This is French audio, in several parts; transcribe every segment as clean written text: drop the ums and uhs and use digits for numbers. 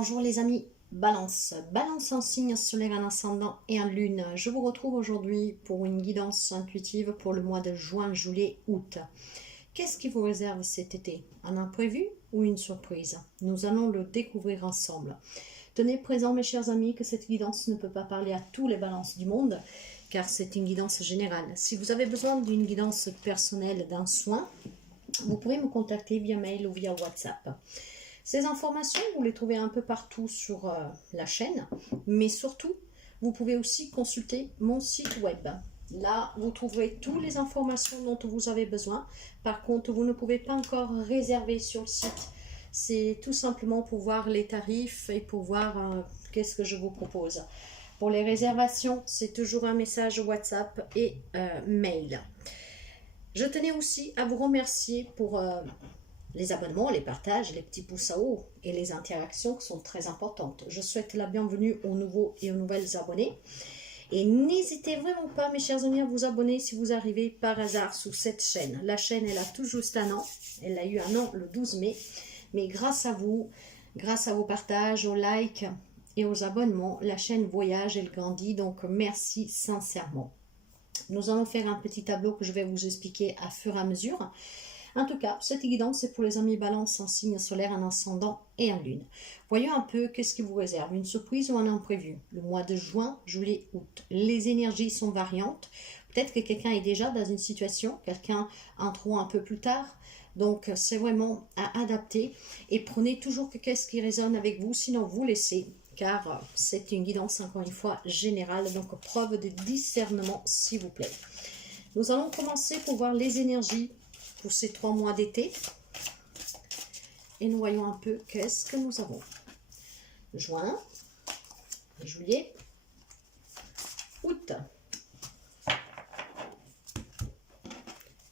Bonjour les amis, Balance en signe solaire, en ascendant et en lune. Je vous retrouve aujourd'hui pour une guidance intuitive pour le mois de juin, juillet, août. Qu'est-ce qui vous réserve cet été? Un imprévu ou une surprise? Nous allons le découvrir ensemble. Tenez présent mes chers amis que cette guidance ne peut pas parler à tous les balances du monde car c'est une guidance générale. Si vous avez besoin d'une guidance personnelle, d'un soin, vous pouvez me contacter via mail ou via WhatsApp. Ces informations, vous les trouvez un peu partout sur la chaîne, mais surtout, vous pouvez aussi consulter mon site web. Là, vous trouverez toutes les informations dont vous avez besoin. Par contre, vous ne pouvez pas encore réserver sur le site. C'est tout simplement pour voir les tarifs et pour voir qu'est-ce que je vous propose. Pour les réservations, c'est toujours un message WhatsApp et mail. Je tenais aussi à vous remercier pour les abonnements, les partages, les petits pouces à haut et les interactions qui sont très importantes. Je souhaite la bienvenue aux nouveaux et aux nouvelles abonnés. Et n'hésitez vraiment pas, mes chers amis, à vous abonner si vous arrivez par hasard sous cette chaîne. La chaîne, elle a tout juste un an. Elle a eu un an le 12 mai. Mais grâce à vous, grâce à vos partages, aux likes et aux abonnements, la chaîne voyage, elle grandit. Donc, merci sincèrement. Nous allons faire un petit tableau que je vais vous expliquer à fur et à mesure. En tout cas, cette guidance, c'est pour les amis balance en signe solaire, en ascendant et en lune. Voyons un peu qu'est-ce qui vous réserve, une surprise ou un imprévu. Le mois de juin, juillet, août. Les énergies sont variantes. Peut-être que quelqu'un est déjà dans une situation, quelqu'un entrera un peu plus tard. Donc, c'est vraiment à adapter. Et prenez toujours qu'est-ce qui résonne avec vous, sinon vous laissez. Car c'est une guidance, encore une fois, générale. Donc, preuve de discernement, s'il vous plaît. Nous allons commencer pour voir les énergies pour ces 3 mois d'été. Et nous voyons un peu qu'est-ce que nous avons. Juin, juillet, août.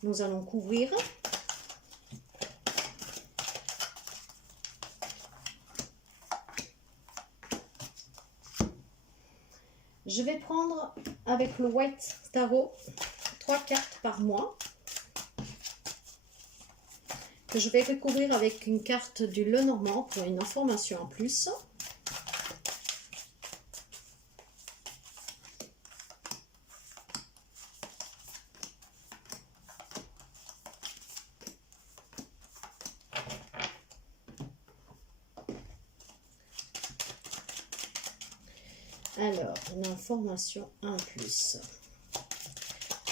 Nous allons couvrir. Je vais prendre avec le White Tarot 3 cartes par mois. Que je vais recouvrir avec une carte du Lenormand pour une information en plus. Alors, une information en plus.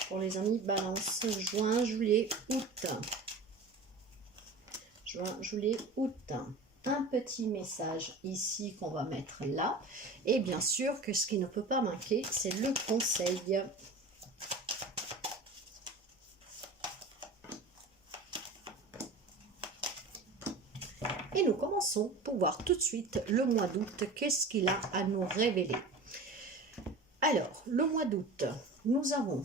Pour les amis balance, juin, juillet, août. Juin, juillet, août. Un petit message ici qu'on va mettre là. Et bien sûr que ce qui ne peut pas manquer, c'est le conseil. Et nous commençons pour voir tout de suite le mois d'août. Qu'est-ce qu'il a à nous révéler? Alors, le mois d'août, nous avons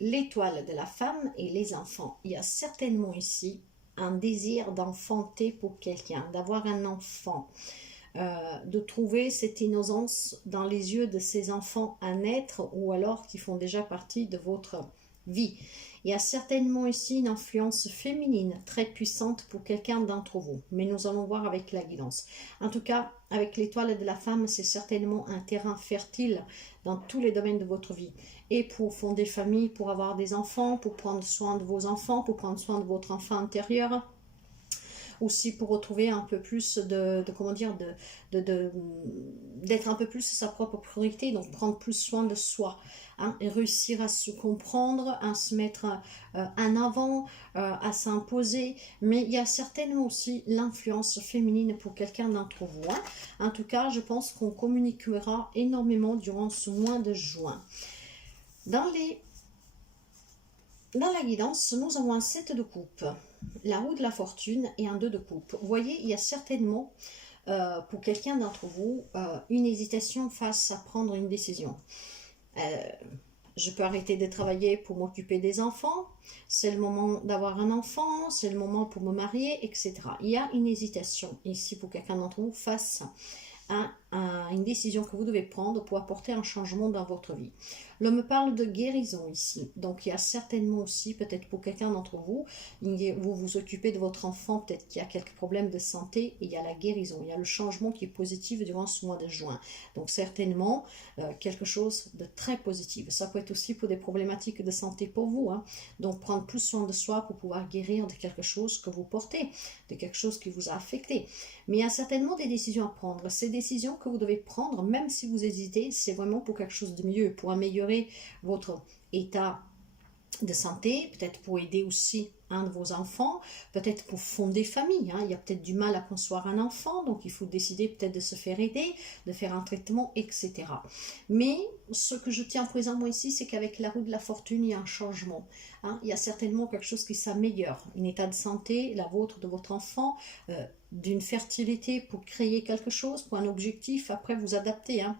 l'étoile de la femme et les enfants. Il y a certainement ici un désir d'enfanter pour quelqu'un, d'avoir un enfant, de trouver cette innocence dans les yeux de ces enfants à naître ou alors qui font déjà partie de votre vie. Il y a certainement ici une influence féminine très puissante pour quelqu'un d'entre vous, mais nous allons voir avec la guidance. En tout cas, avec l'étoile de la femme, c'est certainement un terrain fertile dans tous les domaines de votre vie. Et pour fonder famille, pour avoir des enfants, pour prendre soin de vos enfants, pour prendre soin de votre enfant intérieur, aussi pour retrouver un peu plus comment dire, d'être un peu plus sa propre priorité, donc prendre plus soin de soi, hein, et réussir à se comprendre, à se mettre en avant, à s'imposer, mais il y a certainement aussi l'influence féminine pour quelqu'un d'entre vous, hein. En tout cas, je pense qu'on communiquera énormément durant ce mois de juin. Dans la guidance, nous avons un 7 de coupe, la roue de la fortune et un 2 de coupe. Vous voyez, il y a certainement, pour quelqu'un d'entre vous, une hésitation face à prendre une décision. Je peux arrêter de travailler pour m'occuper des enfants, c'est le moment d'avoir un enfant, c'est le moment pour me marier, etc. Il y a une hésitation ici pour quelqu'un d'entre vous face à une décision que vous devez prendre pour apporter un changement dans votre vie. L'homme me parle de guérison ici. Donc, il y a certainement aussi, peut-être pour quelqu'un d'entre vous, vous vous occupez de votre enfant, peut-être qu'il y a quelques problèmes de santé, et il y a la guérison, il y a le changement qui est positif durant ce mois de juin. Donc, certainement, quelque chose de très positif. Ça peut être aussi pour des problématiques de santé pour vous. Hein. Donc, prendre plus soin de soi pour pouvoir guérir de quelque chose que vous portez, de quelque chose qui vous a affecté. Mais il y a certainement des décisions à prendre. Ces décisions que vous devez prendre, même si vous hésitez, c'est vraiment pour quelque chose de mieux, pour améliorer votre état de santé, peut-être pour aider aussi un de vos enfants, peut-être pour fonder famille. Hein. Il y a peut-être du mal à concevoir un enfant, donc il faut décider peut-être de se faire aider, de faire un traitement, etc. Mais ce que je tiens présent moi ici, c'est qu'avec la roue de la fortune, il y a un changement. Hein. Il y a certainement quelque chose qui s'améliore. Un état de santé, la vôtre, de votre enfant, d'une fertilité pour créer quelque chose, pour un objectif, après vous adaptez. Hein.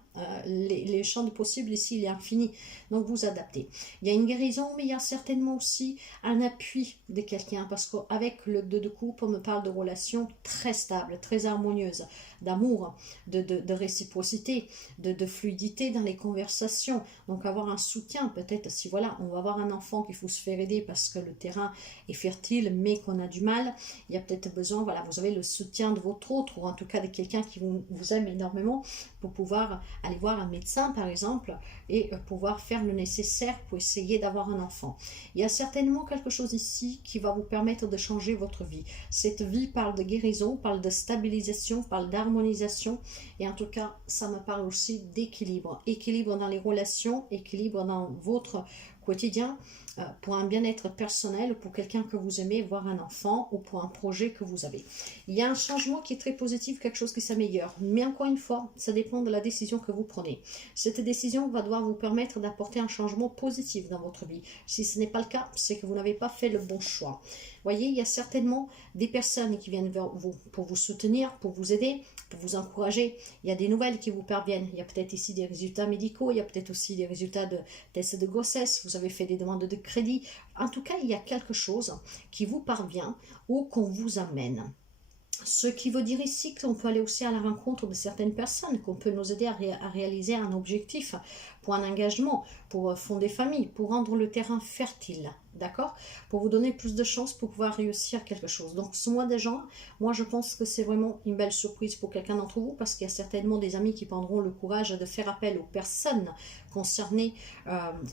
Les champs de possibles ici, il est infini, donc vous adaptez. Il y a une guérison, mais il y a certainement aussi un appui de quelqu'un, parce qu'avec le 2 de coupe, on me parle de relations très stables, très harmonieuses, d'amour, de réciprocité, de fluidité dans les conversations. Donc avoir un soutien, peut-être si voilà, on va avoir un enfant qu'il faut se faire aider parce que le terrain est fertile, mais qu'on a du mal, il y a peut-être besoin, voilà, vous avez le soutien de votre autre, ou en tout cas de quelqu'un qui vous aime énormément, pour pouvoir aller voir un médecin par exemple, et pouvoir faire le nécessaire pour essayer d'avoir un enfant. Il y a certainement quelque chose ici qui va vous permettre de changer votre vie. Cette vie parle de guérison, parle de stabilisation, parle d'harmonisation, et en tout cas ça me parle aussi d'équilibre. Équilibre dans les relations, équilibre dans votre quotidien, pour un bien-être personnel, pour quelqu'un que vous aimez, voir un enfant, ou pour un projet que vous avez. Il y a un changement qui est très positif, quelque chose qui s'améliore. Mais encore une fois, ça dépend de la décision que vous prenez. Cette décision va devoir vous permettre d'apporter un changement positif dans votre vie. Si ce n'est pas le cas, c'est que vous n'avez pas fait le bon choix. Voyez, il y a certainement des personnes qui viennent vers vous pour vous soutenir, pour vous aider, pour vous encourager. Il y a des nouvelles qui vous parviennent. Il y a peut-être ici des résultats médicaux, il y a peut-être aussi des résultats de tests de grossesse. Vous avez fait des demandes de crédit. En tout cas, il y a quelque chose qui vous parvient ou qu'on vous amène. Ce qui veut dire ici qu'on peut aller aussi à la rencontre de certaines personnes, qu'on peut nous aider à réaliser un objectif, pour un engagement, pour fonder famille, pour rendre le terrain fertile, d'accord? Pour vous donner plus de chances pour pouvoir réussir quelque chose. Donc ce mois de juin, moi je pense que c'est vraiment une belle surprise pour quelqu'un d'entre vous, parce qu'il y a certainement des amis qui prendront le courage de faire appel aux personnes concernées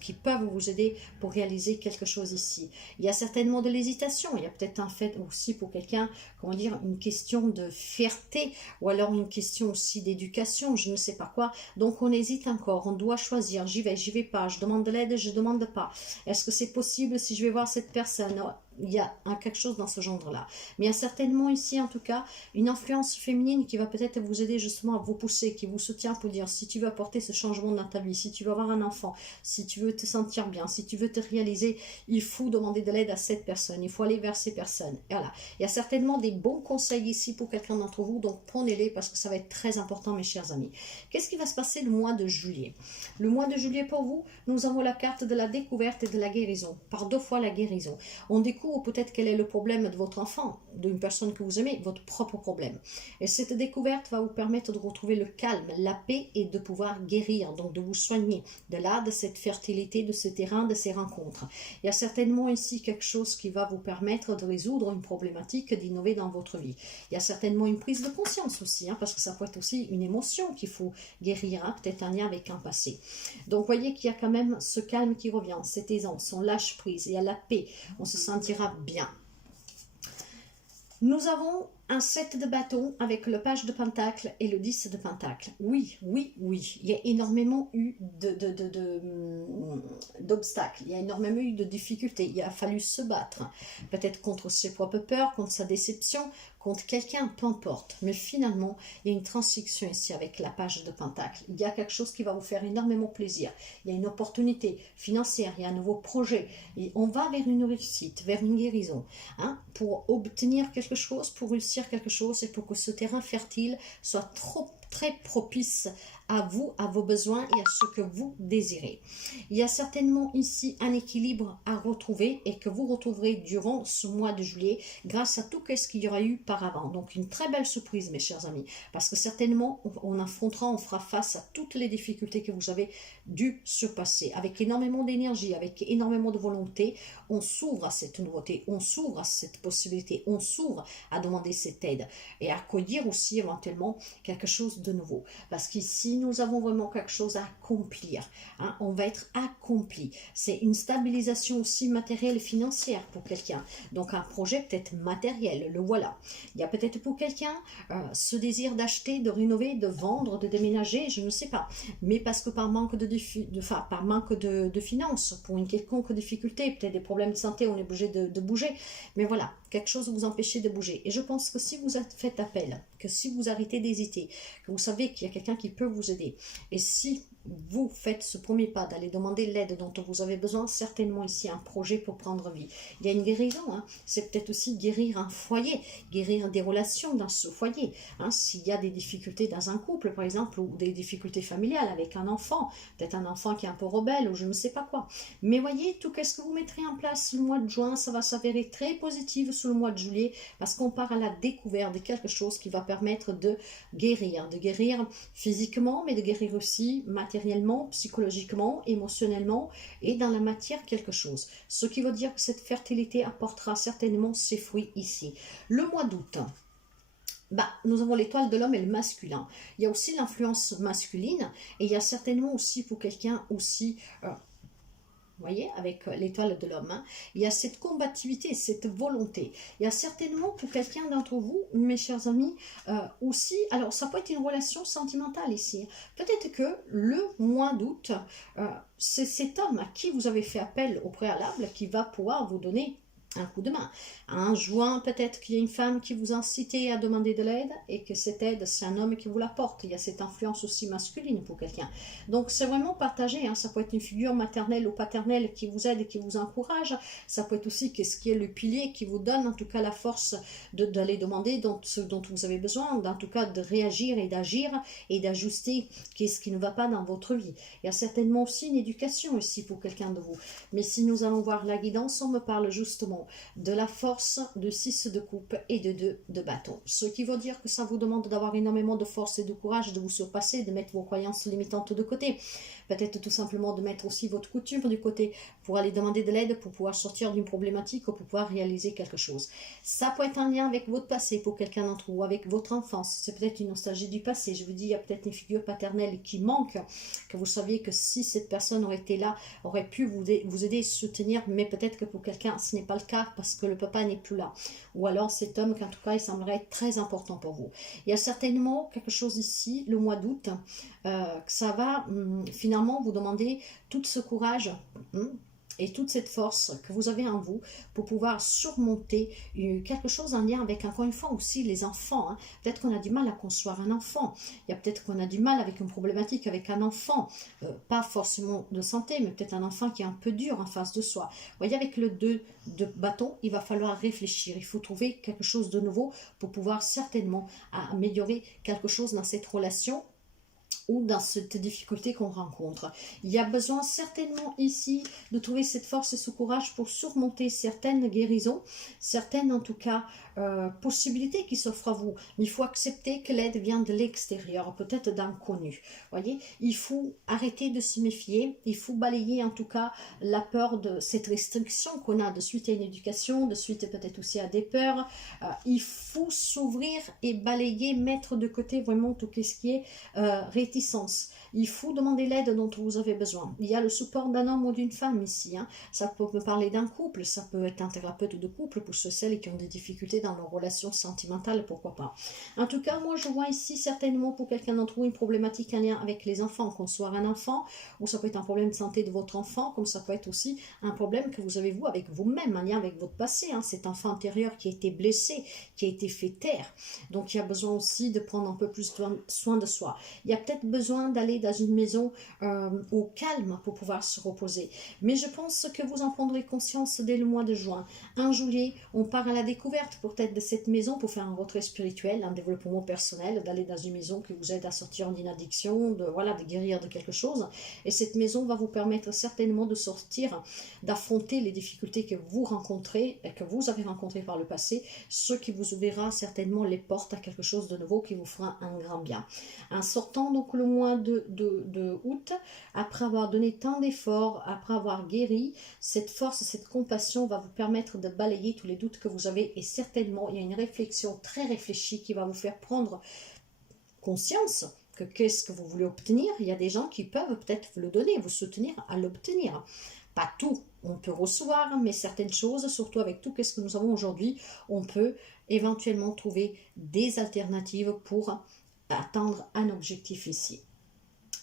qui peuvent vous aider pour réaliser quelque chose ici. Il y a certainement de l'hésitation, il y a peut-être un fait aussi pour quelqu'un, comment dire, une question de fierté, ou alors une question aussi d'éducation, je ne sais pas quoi. Donc on hésite encore, on doit choisir, j'y vais pas, je demande de l'aide, je demande pas. Est-ce que c'est possible si je vais voir cette personne? Il y a quelque chose dans ce genre-là. Mais il y a certainement ici, en tout cas, une influence féminine qui va peut-être vous aider justement à vous pousser, qui vous soutient pour dire si tu veux apporter ce changement dans ta vie, si tu veux avoir un enfant, si tu veux te sentir bien, si tu veux te réaliser, il faut demander de l'aide à cette personne, il faut aller vers ces personnes. Et voilà. Il y a certainement des bons conseils ici pour quelqu'un d'entre vous, donc prenez-les parce que ça va être très important, mes chers amis. Qu'est-ce qui va se passer le mois de juillet? Le mois de juillet pour vous, nous avons la carte de la découverte et de la guérison, par 2 fois la guérison. On découvre peut-être quel est le problème de votre enfant, d'une personne que vous aimez, votre propre problème. Et cette découverte va vous permettre de retrouver le calme, la paix et de pouvoir guérir, donc de vous soigner de là, de cette fertilité, de ce terrain, de ces rencontres. Il y a certainement ici quelque chose qui va vous permettre de résoudre une problématique, d'innover dans votre vie. Il y a certainement une prise de conscience aussi, hein, parce que ça peut être aussi une émotion qu'il faut guérir, hein, peut-être un lien avec un passé. Donc voyez qu'il y a quand même ce calme qui revient, cette aisance, on lâche prise, il y a la paix, on se sentira bien. Nous avons un 7 de bâton avec le page de pentacle et le 10 de pentacle. Oui, oui, oui. Il y a énormément eu d'obstacles. Il y a énormément eu de difficultés. Il a fallu se battre. Peut-être contre ses propres peurs, contre sa déception, contre quelqu'un, peu importe. Mais finalement, il y a une transition ici avec la page de pentacle. Il y a quelque chose qui va vous faire énormément plaisir. Il y a une opportunité financière, il y a un nouveau projet. Et on va vers une réussite, vers une guérison. Hein, pour obtenir quelque chose, pour réussir quelque chose et pour que ce terrain fertile soit trop très propice à vous, à vos besoins et à ce que vous désirez. Il y a certainement ici un équilibre à retrouver et que vous retrouverez durant ce mois de juillet grâce à tout ce qu'il y aura eu par avant. Donc une très belle surprise mes chers amis, parce que certainement on affrontera, on fera face à toutes les difficultés que vous avez dû surpasser avec énormément d'énergie, avec énormément de volonté. On s'ouvre à cette nouveauté, on s'ouvre à cette possibilité, on s'ouvre à demander cette aide et à accueillir aussi éventuellement quelque chose de nouveau. Parce qu'ici, nous avons vraiment quelque chose à accomplir. Hein, on va être accompli. C'est une stabilisation aussi matérielle et financière pour quelqu'un. Donc un projet peut-être matériel, le voilà. Il y a peut-être pour quelqu'un ce désir d'acheter, de rénover, de vendre, de déménager, je ne sais pas. Mais parce que par manque de finances, pour une quelconque difficulté, peut-être des problèmes de santé, on est obligé de bouger. Mais voilà, quelque chose vous empêchez de bouger. Et je pense que si vous faites appel, que si vous arrêtez d'hésiter, que vous savez qu'il y a quelqu'un qui peut vous aider, et si vous faites ce premier pas d'aller demander l'aide dont vous avez besoin, certainement ici un projet pour prendre vie. Il y a une guérison, hein. C'est peut-être aussi guérir un foyer, guérir des relations dans ce foyer. Hein. S'il y a des difficultés dans un couple, par exemple, ou des difficultés familiales avec un enfant, peut-être un enfant qui est un peu rebelle ou je ne sais pas quoi. Mais voyez, tout ce que vous mettrez en place le mois de juin, ça va s'avérer très positif sur le mois de juillet parce qu'on part à la découverte de quelque chose qui va permettre de guérir physiquement, mais de guérir aussi matériellement, psychologiquement, émotionnellement et dans la matière quelque chose. Ce qui veut dire que cette fertilité apportera certainement ses fruits ici. Le mois d'août, nous avons l'étoile de l'homme et le masculin. Il y a aussi l'influence masculine et il y a certainement aussi pour quelqu'un aussi... vous voyez, avec l'étoile de l'homme, hein, il y a cette combativité, cette volonté. Il y a certainement pour quelqu'un d'entre vous, mes chers amis, aussi, alors ça peut être une relation sentimentale ici. Peut-être que le mois d'août, c'est cet homme à qui vous avez fait appel au préalable qui va pouvoir vous donner un coup de main. En juin, peut-être qu'il y a une femme qui vous incite à demander de l'aide et que cette aide, c'est un homme qui vous l'apporte. Il y a cette influence aussi masculine pour quelqu'un. Donc, c'est vraiment partagé. Hein. Ça peut être une figure maternelle ou paternelle qui vous aide et qui vous encourage. Ça peut être aussi ce qui est le pilier qui vous donne en tout cas la force d'aller demander ce dont vous avez besoin, ou en tout cas de réagir et d'agir et d'ajuster ce qui ne va pas dans votre vie. Il y a certainement aussi une éducation ici pour quelqu'un de vous. Mais si nous allons voir la guidance, on me parle justement de la force de 6 de coupe et de 2 de bâton. Ce qui veut dire que ça vous demande d'avoir énormément de force et de courage, de vous surpasser, de mettre vos croyances limitantes de côté. Peut-être tout simplement de mettre aussi votre coutume du côté pour aller demander de l'aide, pour pouvoir sortir d'une problématique ou pour pouvoir réaliser quelque chose. Ça peut être un lien avec votre passé pour quelqu'un d'entre vous, avec votre enfance. C'est peut-être une nostalgie du passé. Je vous dis, il y a peut-être une figure paternelle qui manque, que vous saviez que si cette personne aurait été là, aurait pu vous aider, soutenir, mais peut-être que pour quelqu'un, ce n'est pas le cas parce que le papa n'est plus là. Ou alors cet homme qu'en tout cas, il semblerait être très important pour vous. Il y a certainement quelque chose ici, le mois d'août, que ça va finalement vous demander tout ce courage et toute cette force que vous avez en vous pour pouvoir surmonter quelque chose en lien avec, encore une fois, aussi les enfants. Hein. Peut-être qu'on a du mal à concevoir un enfant. Il y a peut-être qu'on a du mal avec une problématique avec un enfant. Pas forcément de santé, mais peut-être un enfant qui est un peu dur en face de soi. Vous voyez, avec le 2 de bâton, il va falloir réfléchir. Il faut trouver quelque chose de nouveau pour pouvoir certainement améliorer quelque chose dans cette relation ou dans cette difficulté qu'on rencontre. Il y a besoin certainement ici de trouver cette force et ce courage pour surmonter certaines guérisons, certaines en tout cas possibilités qui s'offrent à vous. Mais il faut accepter que l'aide vient de l'extérieur, peut-être d'inconnus. Voyez, il faut arrêter de se méfier, il faut balayer en tout cas la peur de cette restriction qu'on a de suite à une éducation, de suite peut-être aussi à des peurs. Il faut s'ouvrir et balayer, mettre de côté vraiment tout ce qui est réticence. Il faut demander l'aide dont vous avez besoin. Il y a le support d'un homme ou d'une femme ici. Hein. Ça peut me parler d'un couple, ça peut être un thérapeute de couple pour celles qui ont des difficultés dans leurs relations sentimentales, pourquoi pas. En tout cas, moi je vois ici certainement pour quelqu'un d'entre vous une problématique en lien avec les enfants, qu'on soit un enfant, ou ça peut être un problème de santé de votre enfant, comme ça peut être aussi un problème que vous avez vous avec vous-même, en lien avec votre passé, hein, cet enfant intérieur qui a été blessé, qui a été fait taire. Donc il y a besoin aussi de prendre un peu plus soin de soi. Il y a peut-être besoin d'aller dans une maison au calme pour pouvoir se reposer. Mais je pense que vous en prendrez conscience dès le mois de juin. En juillet, on part à la découverte peut-être de cette maison pour faire un retrait spirituel, un développement personnel, d'aller dans une maison qui vous aide à sortir d'une addiction, de guérir de quelque chose. Et cette maison va vous permettre certainement de sortir, d'affronter les difficultés que vous rencontrez et que vous avez rencontrées par le passé, ce qui vous ouvrira certainement les portes à quelque chose de nouveau qui vous fera un grand bien. En sortant donc le mois de août, après avoir donné tant d'efforts, après avoir guéri, cette force, cette compassion va vous permettre de balayer tous les doutes que vous avez et certainement il y a une réflexion très réfléchie qui va vous faire prendre conscience que qu'est-ce que vous voulez obtenir. Il y a des gens qui peuvent peut-être vous le donner, vous soutenir à l'obtenir. Pas tout, on peut recevoir, mais certaines choses, surtout avec tout ce que nous avons aujourd'hui, on peut éventuellement trouver des alternatives pour atteindre un objectif ici.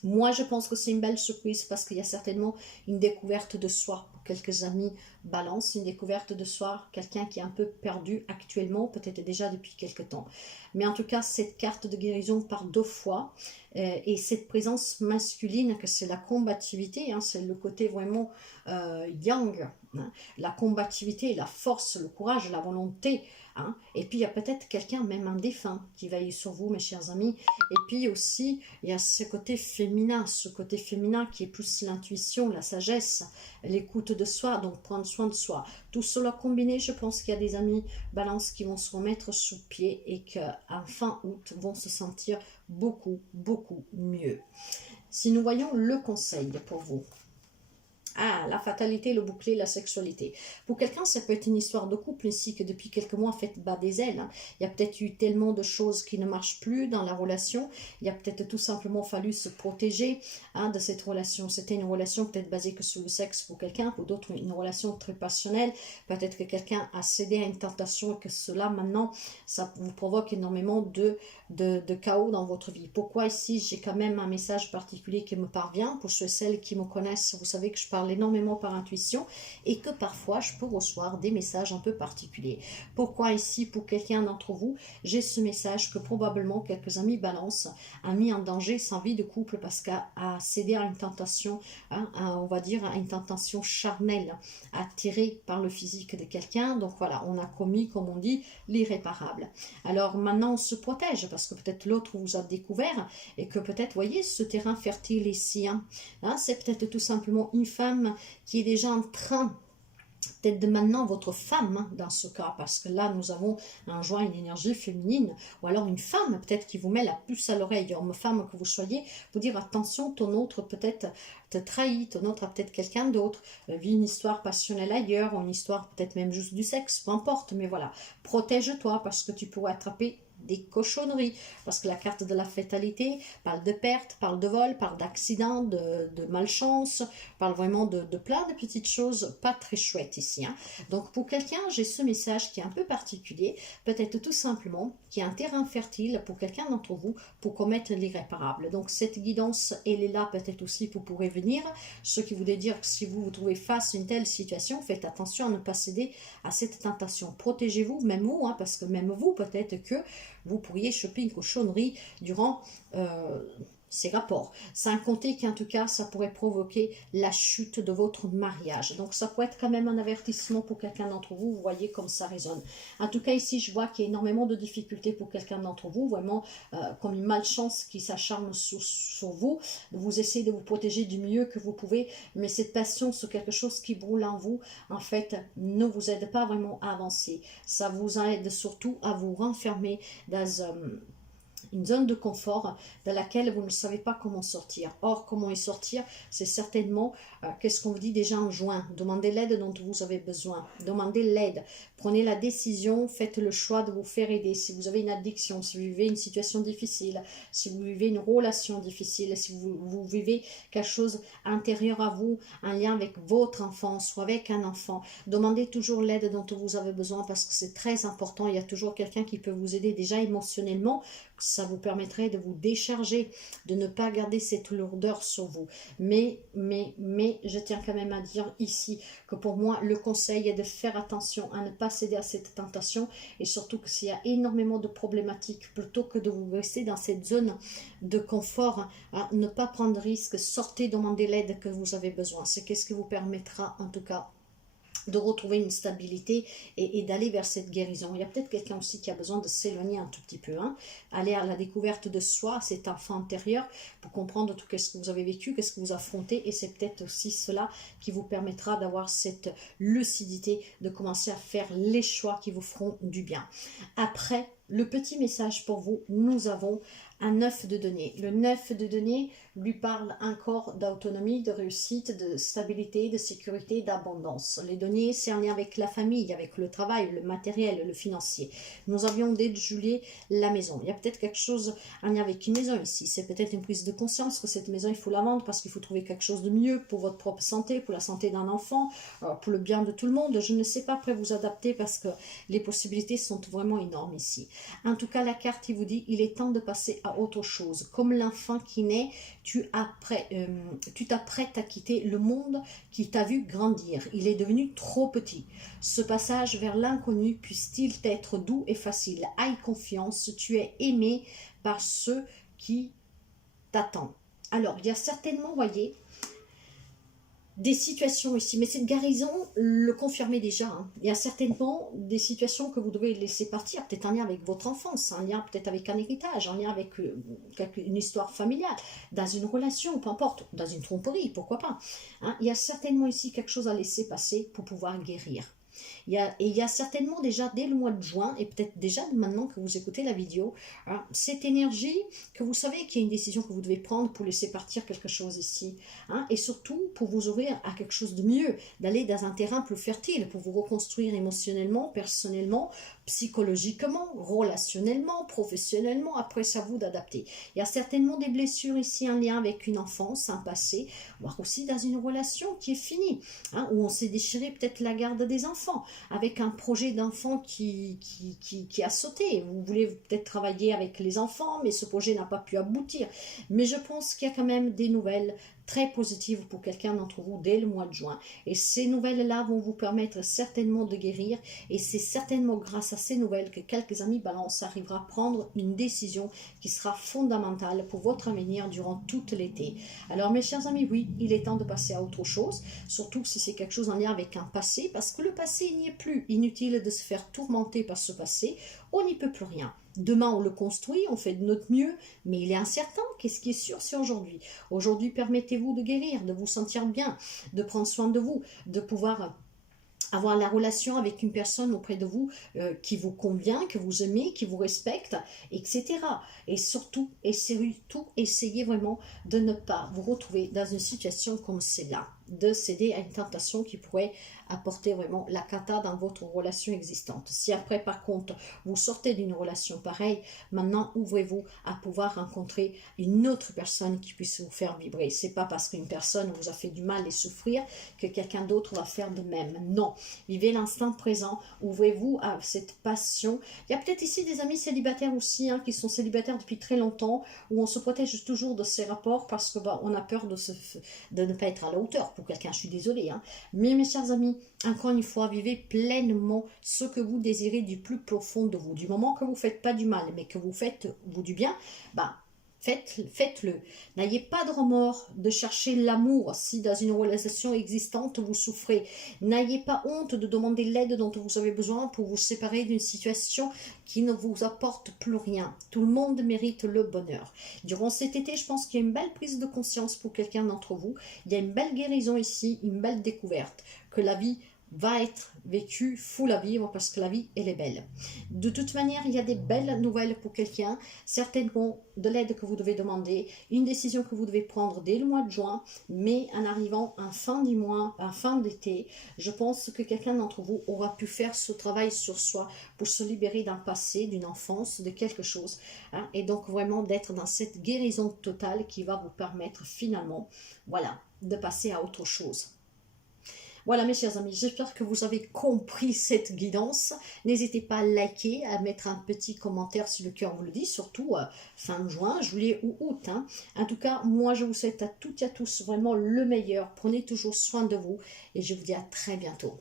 Moi, je pense que c'est une belle surprise parce qu'il y a certainement une découverte de soi. Pour quelques amis balance, une découverte de soi, quelqu'un qui est un peu perdu actuellement, peut-être déjà depuis quelques temps. Mais en tout cas, cette carte de guérison par 2 fois et cette présence masculine, que c'est la combativité, hein, c'est le côté vraiment yang, hein, la combativité, la force, le courage, la volonté. Hein. Et puis il y a peut-être quelqu'un, même un défunt, qui veille sur vous, mes chers amis. Et puis aussi, il y a ce côté féminin qui est plus l'intuition, la sagesse, l'écoute de soi, donc prendre soin de soi. Tout cela combiné, je pense qu'il y a des amis balance qui vont se remettre sous pied et qu'à fin août vont se sentir beaucoup, beaucoup mieux. Si nous voyons le conseil pour vous, ah, la fatalité, le bouclier, la sexualité. Pour quelqu'un, ça peut être une histoire de couple ici que depuis quelques mois fait bas des ailes. Hein. Il y a peut-être eu tellement de choses qui ne marchent plus dans la relation. Il y a peut-être tout simplement fallu se protéger de cette relation. C'était une relation peut-être basée que sur le sexe pour quelqu'un, pour d'autres une relation très passionnelle. Peut-être que quelqu'un a cédé à une tentation et que cela maintenant, ça vous provoque énormément de chaos dans votre vie. Pourquoi ici, j'ai quand même un message particulier qui me parvient. Pour ceux et celles qui me connaissent, vous savez que je parle énormément par intuition et que parfois je peux recevoir des messages un peu particuliers. Pourquoi ici, pour quelqu'un d'entre vous, j'ai ce message que probablement quelques amis balance a mis en danger sa vie de couple parce qu'a cédé à une tentation, hein, on va dire à une tentation charnelle, attirée par le physique de quelqu'un. Donc voilà, on a commis, comme on dit, l'irréparable. Alors maintenant, on se protège parce que peut-être l'autre vous a découvert et que peut-être, voyez, ce terrain fertile ici, hein, c'est peut-être tout simplement une femme qui est déjà en train peut-être de maintenant votre femme hein, dans ce cas, parce que là nous avons en juin une énergie féminine, ou alors une femme peut-être qui vous met la puce à l'oreille, homme-femme que vous soyez, pour dire attention, ton autre peut-être te trahit, ton autre a peut-être quelqu'un d'autre, vit une histoire passionnelle ailleurs, ou une histoire peut-être même juste du sexe, peu importe, mais voilà, protège-toi parce que tu pourrais attraper des cochonneries, parce que la carte de la fatalité parle de perte, parle de vol, parle d'accident, de malchance, parle vraiment de plein de petites choses pas très chouettes ici. Hein. Donc pour quelqu'un, j'ai ce message qui est un peu particulier, peut-être tout simplement, qui est un terrain fertile pour quelqu'un d'entre vous pour commettre l'irréparable. Donc cette guidance, elle est là peut-être aussi pour prévenir, ce qui voudrait dire que si vous vous trouvez face à une telle situation, faites attention à ne pas céder à cette tentation. Protégez-vous, même vous, hein, parce que même vous, peut-être que vous pourriez choper une cochonnerie durant ces rapports. Sans compter qu'en tout cas, ça pourrait provoquer la chute de votre mariage. Donc, ça peut être quand même un avertissement pour quelqu'un d'entre vous. Vous voyez comme ça résonne. En tout cas, ici, je vois qu'il y a énormément de difficultés pour quelqu'un d'entre vous. Vraiment, comme une malchance qui s'acharne sur vous. Vous essayez de vous protéger du mieux que vous pouvez. Mais cette passion sur quelque chose qui brûle en vous, en fait, ne vous aide pas vraiment à avancer. Ça vous aide surtout à vous renfermer dans une zone de confort dans laquelle vous ne savez pas comment sortir. Or, comment y sortir, c'est certainement, qu'est-ce qu'on vous dit déjà en juin, demandez l'aide dont vous avez besoin, demandez l'aide, prenez la décision, faites le choix de vous faire aider. Si vous avez une addiction, si vous vivez une situation difficile, si vous vivez une relation difficile, si vous vivez quelque chose intérieur à vous, un lien avec votre enfance ou avec un enfant, demandez toujours l'aide dont vous avez besoin parce que c'est très important. Il y a toujours quelqu'un qui peut vous aider déjà émotionnellement, Ça vous permettrait de vous décharger, de ne pas garder cette lourdeur sur vous. Mais, je tiens quand même à dire ici que pour moi, le conseil est de faire attention à ne pas céder à cette tentation et surtout que s'il y a énormément de problématiques, plutôt que de vous rester dans cette zone de confort, hein, ne pas prendre de risques, sortez, demandez l'aide que vous avez besoin. C'est ce qui vous permettra en tout cas de retrouver une stabilité et d'aller vers cette guérison. Il y a peut-être quelqu'un aussi qui a besoin de s'éloigner un tout petit peu, hein, aller à la découverte de soi, cet enfant intérieur, pour comprendre tout ce que vous avez vécu, qu'est-ce que vous affrontez, et c'est peut-être aussi cela qui vous permettra d'avoir cette lucidité, de commencer à faire les choix qui vous feront du bien. Après, le petit message pour vous, nous avons un 9 de denier. Le 9 de denier lui parle encore d'autonomie, de réussite, de stabilité, de sécurité, d'abondance. Les deniers, c'est en lien avec la famille, avec le travail, le matériel, le financier. Nous avions dès juillet la maison. Il y a peut-être quelque chose en lien avec une maison ici. C'est peut-être une prise de conscience que cette maison, il faut la vendre parce qu'il faut trouver quelque chose de mieux pour votre propre santé, pour la santé d'un enfant, pour le bien de tout le monde. Je ne sais pas, après vous adapter parce que les possibilités sont vraiment énormes ici. En tout cas, la carte, il vous dit, il est temps de passer à autre chose. Comme l'enfant qui naît, tu t'apprêtes à quitter le monde qui t'a vu grandir. Il est devenu trop petit. Ce passage vers l'inconnu puisse-t-il être doux et facile. Aie confiance, tu es aimé par ceux qui t'attendent. Alors, il y a certainement, voyez, des situations ici, mais cette guérison le confirmait déjà. Hein. Il y a certainement des situations que vous devez laisser partir, peut-être en lien avec votre enfance, en lien peut-être avec un héritage, en lien avec une histoire familiale, dans une relation, peu importe, dans une tromperie, pourquoi pas. Hein. Il y a certainement ici quelque chose à laisser passer pour pouvoir guérir. Il y a certainement déjà dès le mois de juin, et peut-être déjà maintenant que vous écoutez la vidéo, hein, cette énergie que vous savez qu'il y a une décision que vous devez prendre pour laisser partir quelque chose ici. Hein, et surtout pour vous ouvrir à quelque chose de mieux, d'aller dans un terrain plus fertile, pour vous reconstruire émotionnellement, personnellement, psychologiquement, relationnellement, professionnellement. Après, c'est à vous d'adapter. Il y a certainement des blessures ici en lien avec une enfance, un passé, voire aussi dans une relation qui est finie, hein, où on s'est déchiré peut-être la garde des enfants, avec un projet d'enfant qui a sauté. Vous voulez peut-être travailler avec les enfants, mais ce projet n'a pas pu aboutir. Mais je pense qu'il y a quand même des nouvelles très positives pour quelqu'un d'entre vous dès le mois de juin. Et ces nouvelles-là vont vous permettre certainement de guérir. Et c'est certainement grâce à ces nouvelles que quelques amis Balance arriveront à prendre une décision qui sera fondamentale pour votre avenir durant tout l'été. Alors mes chers amis, oui, il est temps de passer à autre chose, surtout si c'est quelque chose en lien avec un passé, parce que le passé, il n'y est plus. Inutile de se faire tourmenter par ce passé, on n'y peut plus rien. Demain, on le construit, on fait de notre mieux, mais il est incertain. Qu'est-ce qui est sûr, c'est aujourd'hui. Aujourd'hui, permettez-vous de guérir, de vous sentir bien, de prendre soin de vous, de pouvoir avoir la relation avec une personne auprès de vous qui vous convient, que vous aimez, qui vous respecte, etc. Et surtout, essayez vraiment de ne pas vous retrouver dans une situation comme celle-là, de céder à une tentation qui pourrait apporter vraiment la cata dans votre relation existante. Si après, par contre, vous sortez d'une relation pareille, maintenant, ouvrez-vous à pouvoir rencontrer une autre personne qui puisse vous faire vibrer. C'est pas parce qu'une personne vous a fait du mal et souffrir que quelqu'un d'autre va faire de même. Non. Vivez l'instant présent. Ouvrez-vous à cette passion. Il y a peut-être ici des amis célibataires aussi, hein, qui sont célibataires depuis très longtemps, où on se protège toujours de ces rapports parce que on a peur de ne pas être à la hauteur pour quelqu'un. Je suis désolée. Hein. Mais mes chers amis, encore une fois, vivez pleinement ce que vous désirez du plus profond de vous. Du moment que vous ne faites pas du mal, mais que vous faites vous du bien, faites-le. N'ayez pas de remords de chercher l'amour si dans une relation existante vous souffrez. N'ayez pas honte de demander l'aide dont vous avez besoin pour vous séparer d'une situation qui ne vous apporte plus rien. Tout le monde mérite le bonheur. Durant cet été, je pense qu'il y a une belle prise de conscience pour quelqu'un d'entre vous. Il y a une belle guérison ici, une belle découverte, que la vie va être vécue, full à vivre parce que la vie, elle est belle. De toute manière, il y a des belles nouvelles pour quelqu'un, certainement de l'aide que vous devez demander, une décision que vous devez prendre dès le mois de juin, mais en arrivant en fin du mois, en fin d'été, je pense que quelqu'un d'entre vous aura pu faire ce travail sur soi pour se libérer d'un passé, d'une enfance, de quelque chose, hein, et donc vraiment d'être dans cette guérison totale qui va vous permettre finalement, voilà, de passer à autre chose. Voilà mes chers amis, j'espère que vous avez compris cette guidance. N'hésitez pas à liker, à mettre un petit commentaire si le cœur vous le dit, surtout fin juin, juillet ou août, hein. En tout cas, moi je vous souhaite à toutes et à tous vraiment le meilleur. Prenez toujours soin de vous et je vous dis à très bientôt.